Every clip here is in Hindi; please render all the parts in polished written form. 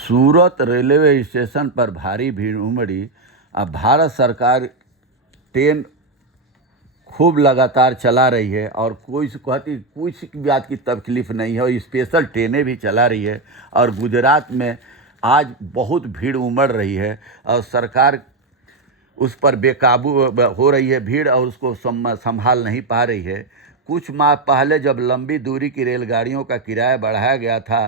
सूरत रेलवे स्टेशन पर भारी भीड़ उमड़ी। अब भारत सरकार ट्रेन खूब लगातार चला रही है और कोई कहती कुछ बात की तकलीफ नहीं है और स्पेशल ट्रेनें भी चला रही है। और गुजरात में आज बहुत भीड़ उमड़ रही है और सरकार उस पर बेकाबू हो रही है भीड़ और उसको संभाल नहीं पा रही है। कुछ माह पहले जब लंबी दूरी की रेलगाड़ियों का किराया बढ़ाया गया था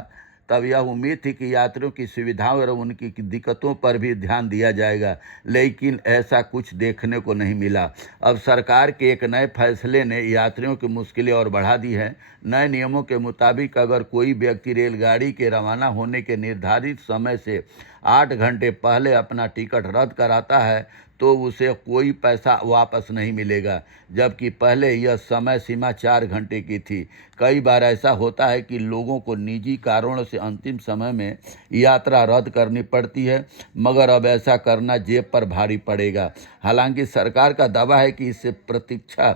तब यह उम्मीद थी कि यात्रियों की सुविधाओं और उनकी दिक्कतों पर भी ध्यान दिया जाएगा, लेकिन ऐसा कुछ देखने को नहीं मिला। अब सरकार के एक नए फैसले ने यात्रियों की मुश्किलें और बढ़ा दी हैं। नए नियमों के मुताबिक अगर कोई व्यक्ति रेलगाड़ी के रवाना होने के निर्धारित समय से 8 घंटे पहले अपना टिकट रद्द कराता है तो उसे कोई पैसा वापस नहीं मिलेगा, जबकि पहले यह समय सीमा 4 घंटे की थी। कई बार ऐसा होता है कि लोगों को निजी कारणों से अंतिम समय में यात्रा रद्द करनी पड़ती है, मगर अब ऐसा करना जेब पर भारी पड़ेगा। हालांकि सरकार का दावा है कि इससे प्रतीक्षा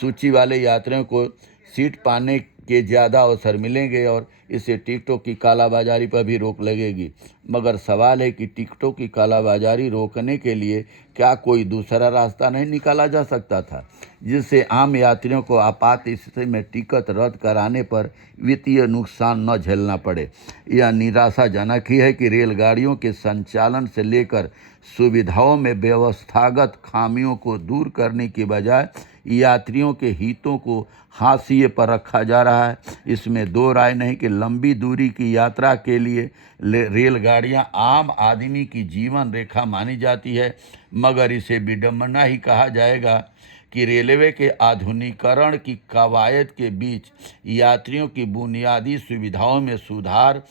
सूची वाले यात्रियों को सीट पाने के ज़्यादा अवसर मिलेंगे और इससे टिकटों की कालाबाजारी पर भी रोक लगेगी। मगर सवाल है कि टिकटों की कालाबाजारी रोकने के लिए क्या कोई दूसरा रास्ता नहीं निकाला जा सकता था, जिससे आम यात्रियों को आपात स्थिति में टिकट रद्द कराने पर वित्तीय नुकसान न झेलना पड़े। यह निराशाजनक ही है कि रेलगाड़ियों के संचालन से लेकर सुविधाओं में व्यवस्थागत खामियों को दूर करने के बजाय यात्रियों के हितों को हाशिए पर रखा जा रहा है। इसमें दो राय नहीं कि लंबी दूरी की यात्रा के लिए रेलगाड़ियां आम आदमी की जीवन रेखा मानी जाती है, मगर इसे विडंबना ही कहा जाएगा कि रेलवे के आधुनिकीकरण की कवायद के बीच यात्रियों की बुनियादी सुविधाओं में सुधार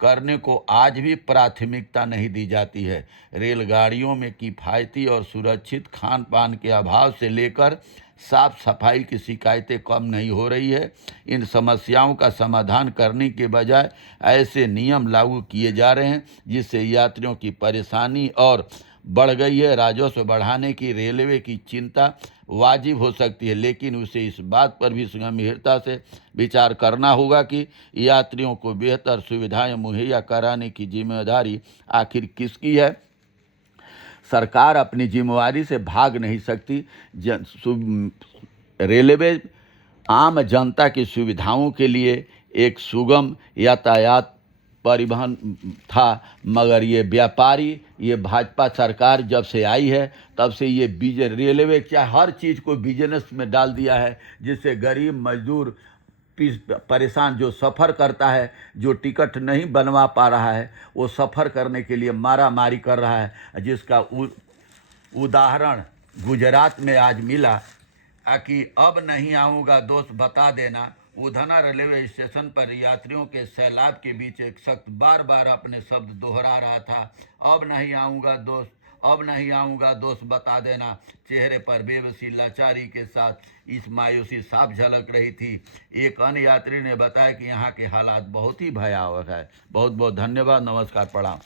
करने को आज भी प्राथमिकता नहीं दी जाती है। रेलगाड़ियों में किफ़ायती और सुरक्षित खान पान के अभाव से लेकर साफ सफाई की शिकायतें कम नहीं हो रही है। इन समस्याओं का समाधान करने के बजाय ऐसे नियम लागू किए जा रहे हैं जिससे यात्रियों की परेशानी और बढ़ गई है। राजस्व बढ़ाने की रेलवे की चिंता वाजिब हो सकती है, लेकिन उसे इस बात पर भी गंभीरता से विचार करना होगा कि यात्रियों को बेहतर सुविधाएं मुहैया कराने की जिम्मेदारी आखिर किसकी है। सरकार अपनी जिम्मेवारी से भाग नहीं सकती। रेलवे आम जनता की सुविधाओं के लिए एक सुगम यातायात परिवहन था, मगर ये व्यापारी, ये भाजपा सरकार जब से आई है तब से ये रेलवे क्या हर चीज़ को बिजनेस में डाल दिया है, जिससे गरीब मजदूर परेशान जो सफ़र करता है, जो टिकट नहीं बनवा पा रहा है, वो सफ़र करने के लिए मारा मारी कर रहा है। जिसका उदाहरण गुजरात में आज मिला कि अब नहीं आऊँगा दोस्त बता देना। उधना रेलवे स्टेशन पर यात्रियों के सैलाब के बीच एक शख्स बार बार अपने शब्द दोहरा रहा था, अब नहीं आऊँगा दोस्त, अब नहीं आऊँगा दोस्त बता देना। चेहरे पर बेबसी लाचारी के साथ इस मायूसी साफ झलक रही थी। एक अन्य यात्री ने बताया कि यहाँ के हालात बहुत ही भयावह है। बहुत बहुत धन्यवाद। नमस्कार, प्रणाम।